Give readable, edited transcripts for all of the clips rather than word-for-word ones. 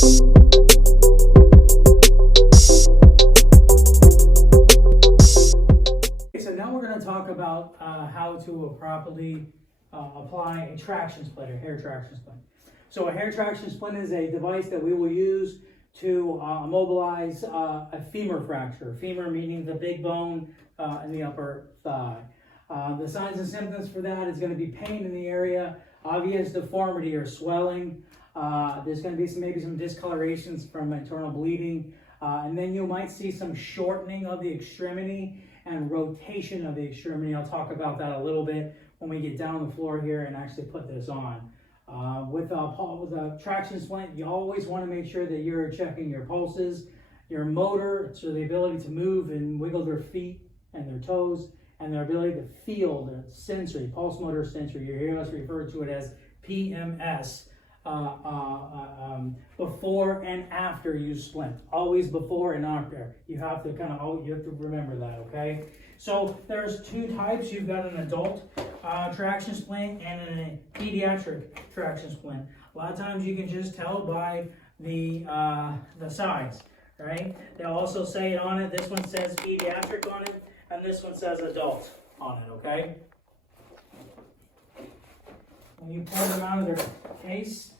So now we're going to talk about how to properly apply a traction splint, a hair traction splint. So a hair traction splint is a device that we will use to immobilize a femur fracture. Femur meaning the big bone in the upper thigh. The signs and symptoms for that is going to be pain in the area, obvious deformity or swelling. There's going to be maybe some discolorations from internal bleeding. And then you might see some shortening of the extremity and rotation of the extremity. I'll talk about that a little bit when we get down the floor here and actually put this on. With a traction splint, you always want to make sure that you're checking your pulses, your motor, so the ability to move and wiggle their feet and their toes, and their ability to feel the sensory, pulse motor sensory. You hear us refer to it as PMS. Before and after you splint, always before and after. You have to remember that, okay? So there's two types. You've got an adult traction splint and a pediatric traction splint. A lot of times you can just tell by the size, right? They'll also say it on it. This one says pediatric on it, and this one says adult on it, okay? When you pull them out of their case,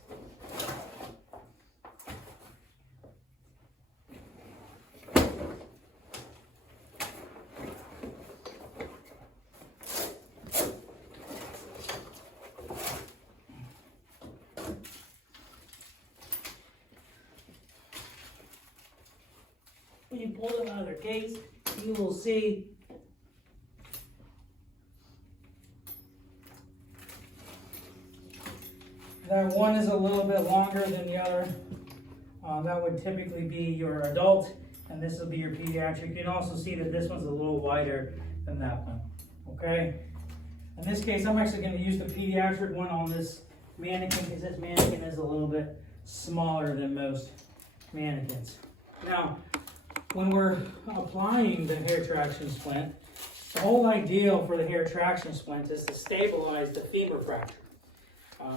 you will see that one is a little bit longer than the other. That would typically be your adult, and this will be your pediatric. You can also see that this one's a little wider than that one, okay? In this case, I'm actually going to use the pediatric one on this mannequin because this mannequin is a little bit smaller than most mannequins. Now, when we're applying the hair traction splint, the whole ideal for the hair traction splint is to stabilize the femur fracture.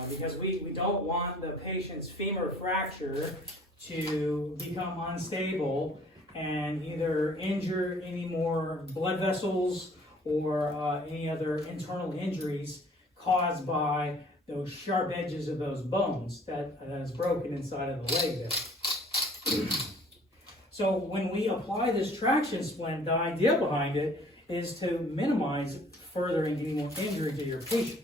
Because we don't want the patient's femur fracture to become unstable and either injure any more blood vessels or any other internal injuries caused by those sharp edges of those bones that is broken inside of the leg there. So when we apply this traction splint, the idea behind it is to minimize further any more injury to your patient,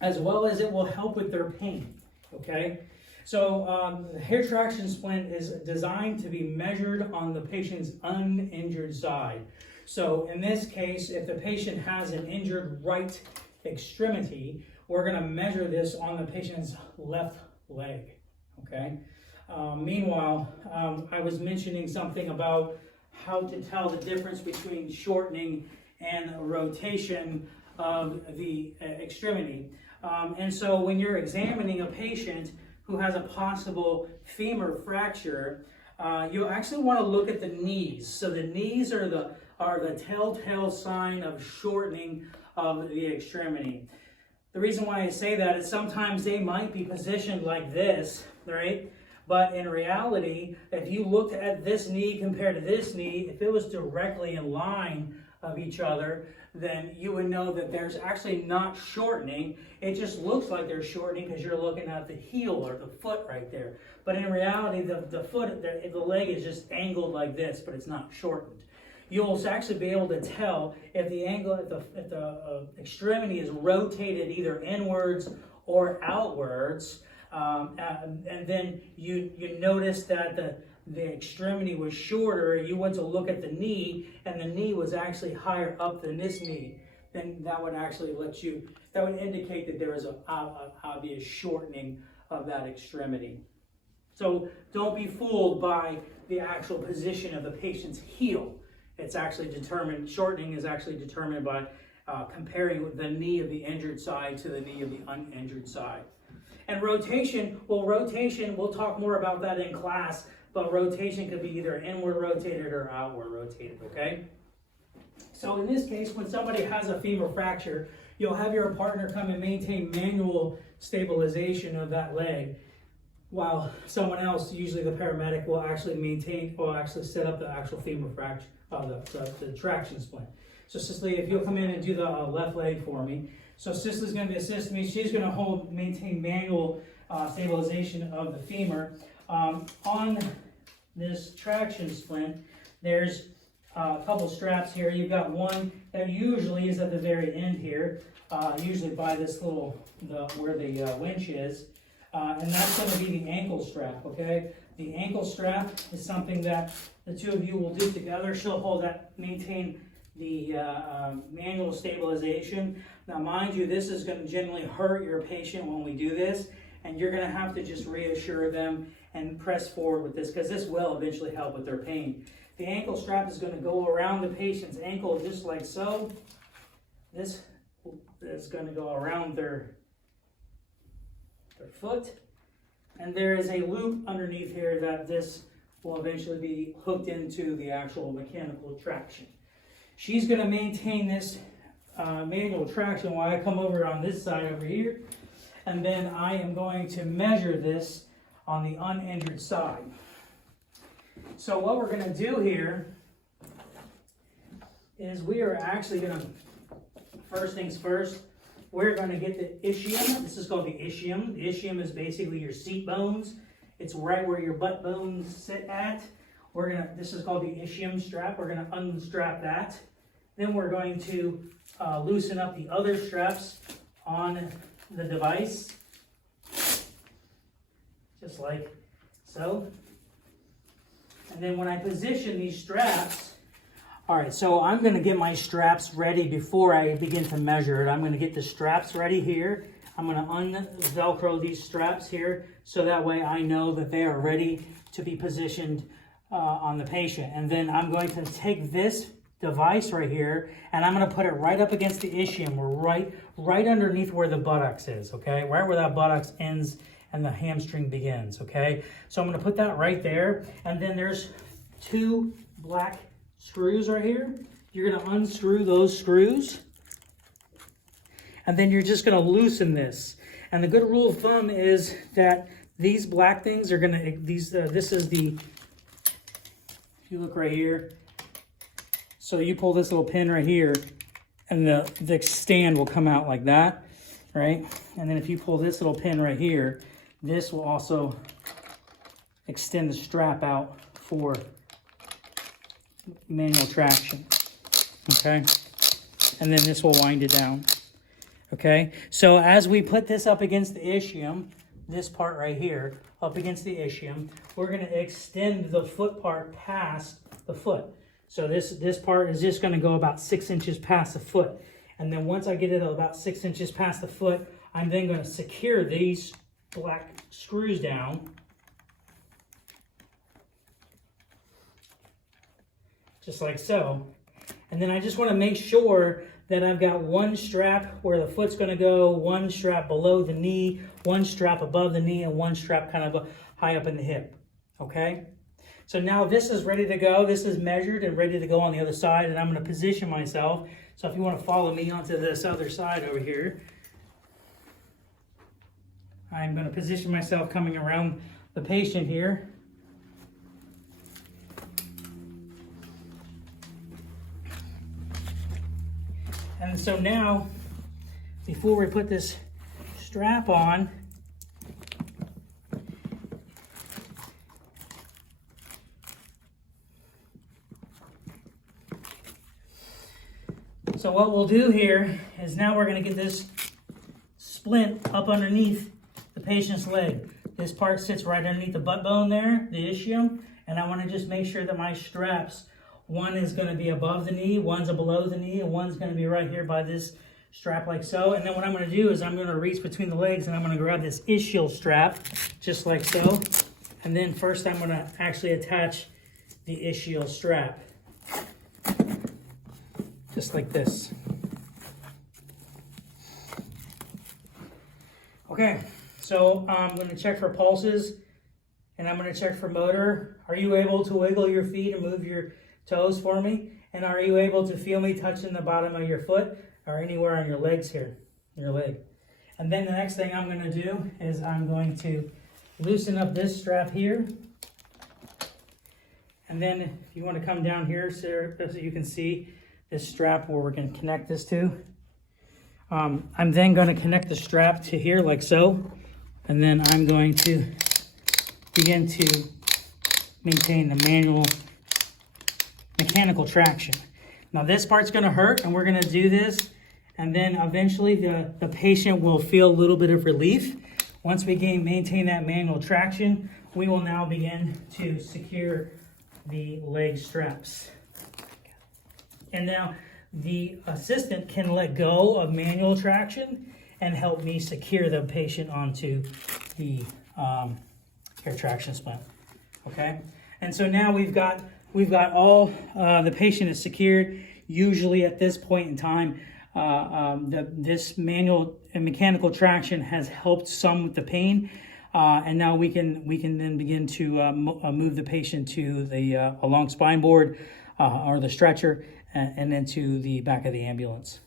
as well as it will help with their pain, okay? So the hair traction splint is designed to be measured on the patient's uninjured side. So in this case, if the patient has an injured right extremity, we're gonna measure this on the patient's left leg, okay? Meanwhile, I was mentioning something about how to tell the difference between shortening and rotation of the extremity. And so when you're examining a patient who has a possible femur fracture, you actually want to look at the knees. So the knees are the telltale sign of shortening of the extremity. The reason why I say that is sometimes they might be positioned like this, right? But in reality, if you looked at this knee compared to this knee, if it was directly in line of each other, then you would know that there's actually not shortening. It just looks like there's shortening because you're looking at the heel or the foot right there. But in reality, the leg is just angled like this, but it's not shortened. You'll actually be able to tell if the angle, if the extremity is rotated either inwards or outwards. And then you notice that the extremity was shorter. You went to look at the knee, and the knee was actually higher up than this knee. Then that would actually that would indicate that there is an obvious shortening of that extremity. So don't be fooled by the actual position of the patient's heel. It's actually shortening is actually determined by comparing the knee of the injured side to the knee of the uninjured side. And rotation, we'll talk more about that in class, but rotation could be either inward rotated or outward rotated, okay? So in this case, when somebody has a femur fracture, you'll have your partner come and maintain manual stabilization of that leg. while someone else, usually the paramedic, will actually set up the actual femur fracture, the traction splint. So Cicely, if you'll come in and do the left leg for me. So Cicely's going to be assisting me. She's going to maintain manual stabilization of the femur. On this traction splint, there's a couple straps here. You've got one that usually is at the very end here, usually by this little, where the winch is. And that's going to be the ankle strap, okay? The ankle strap is something that the two of you will do together. She'll hold that, maintain the manual stabilization. Now, mind you, this is going to generally hurt your patient when we do this, and you're going to have to just reassure them and press forward with this, because this will eventually help with their pain. The ankle strap is going to go around the patient's ankle just like so. This is going to go around their foot, and there is a loop underneath here that this will eventually be hooked into the actual mechanical traction. She's going to maintain this manual traction while I come over on this side over here, and then I am going to measure this on the uninjured side. So what we're going to do here is we are actually going to, first things first, we're going to get the ischium. This is called the ischium. The ischium is basically your seat bones. It's right where your butt bones sit at. This is called the ischium strap. We're going to unstrap that. Then we're going to loosen up the other straps on the device, just like so. And then when I position these straps, all right, so I'm going to get my straps ready before I begin to measure it. I'm going to get the straps ready here. I'm going to un-Velcro these straps here, so that way I know that they are ready to be positioned on the patient. And then I'm going to take this device right here, and I'm going to put it right up against the ischium, right underneath where the buttocks is, okay? Right where that buttocks ends and the hamstring begins, okay? So I'm going to put that right there, and then there's two black screws right here. You're going to unscrew those screws, and then you're just going to loosen this. And the good rule of thumb is that these black things are going to, this is the, if you look right here, so you pull this little pin right here, and the stand will come out like that, right? And then if you pull this little pin right here, this will also extend the strap out for manual traction, okay? And then this will wind it down, okay? So as we put this up against the ischium, this part right here, up against the ischium, we're going to extend the foot part past the foot. So this part is just going to go about 6 inches past the foot. And then once I get it about 6 inches past the foot, I'm then going to secure these black screws down. Just like so. And then I just want to make sure that I've got one strap where the foot's going to go, one strap below the knee, one strap above the knee, and one strap kind of high up in the hip. Okay? So now this is ready to go. This is measured and ready to go on the other side, and I'm going to position myself. So if you want to follow me onto this other side over here, I'm going to position myself coming around the patient here. And so now, before we put this strap on, so what we'll do here is now we're going to get this splint up underneath the patient's leg. This part sits right underneath the butt bone there, the ischium, and I want to just make sure that my straps, one is going to be above the knee, one's below the knee, and one's going to be right here by this strap like so. And then what I'm going to do is I'm going to reach between the legs and I'm going to grab this ischial strap just like so. And then first I'm going to actually attach the ischial strap. Just like this. Okay, so I'm going to check for pulses and I'm going to check for motor. Are you able to wiggle your feet and move your toes for me? And are you able to feel me touching the bottom of your foot or anywhere on your legs here, your leg? And then the next thing I'm going to do is I'm going to loosen up this strap here. And then if you want to come down here so you can see this strap where we're going to connect this to. I'm then going to connect the strap to here like so. And then I'm going to begin to maintain the mechanical traction. Now this part's going to hurt, and we're going to do this, and then eventually the patient will feel a little bit of relief. Once we maintain that manual traction, we will now begin to secure the leg straps. And now the assistant can let go of manual traction and help me secure the patient onto the air traction splint. Okay, and so now we've got all the patient is secured. Usually at this point in time, this manual and mechanical traction has helped some with the pain, and now we can then begin to move the patient to the along spine board or the stretcher, and then to the back of the ambulance.